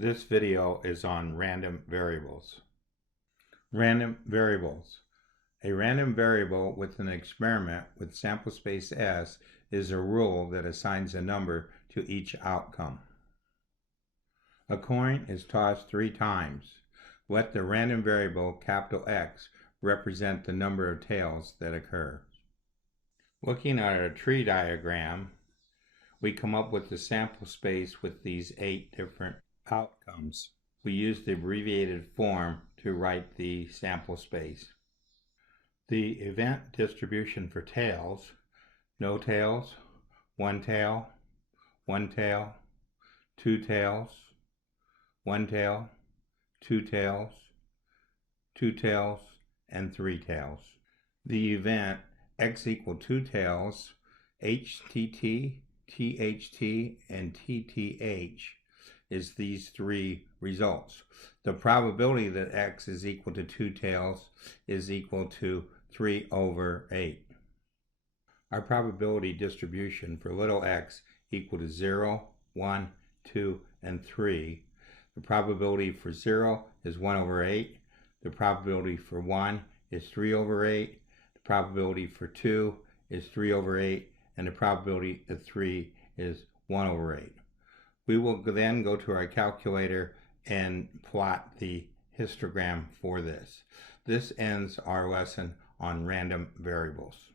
This video is on random variables. Random variables. A random variable with an experiment with sample space S is a rule that assigns a number to each outcome. A coin is tossed 3 times. Let the random variable capital X represent the number of tails that occur. Looking at a tree diagram, we come up with the sample space with these 8 different outcomes. We use the abbreviated form to write the sample space. The event distribution for tails: no tails, 1 tail, 1 tail, 2 tails, 1 tail, 2 tails, 2 tails, and 3 tails. The event x equal 2 tails, HTT, THT, and TTH is these 3 results. The probability that x is equal to 2 tails is equal to 3 over 8. Our probability distribution for little x equal to 0, 1, 2, and 3. The probability for 0 is 1 over 8. The probability for 1 is 3 over 8. The probability for 2 is 3 over 8. And the probability of 3 is 1 over 8. We will then go to our calculator and plot the histogram for this. This ends our lesson on random variables.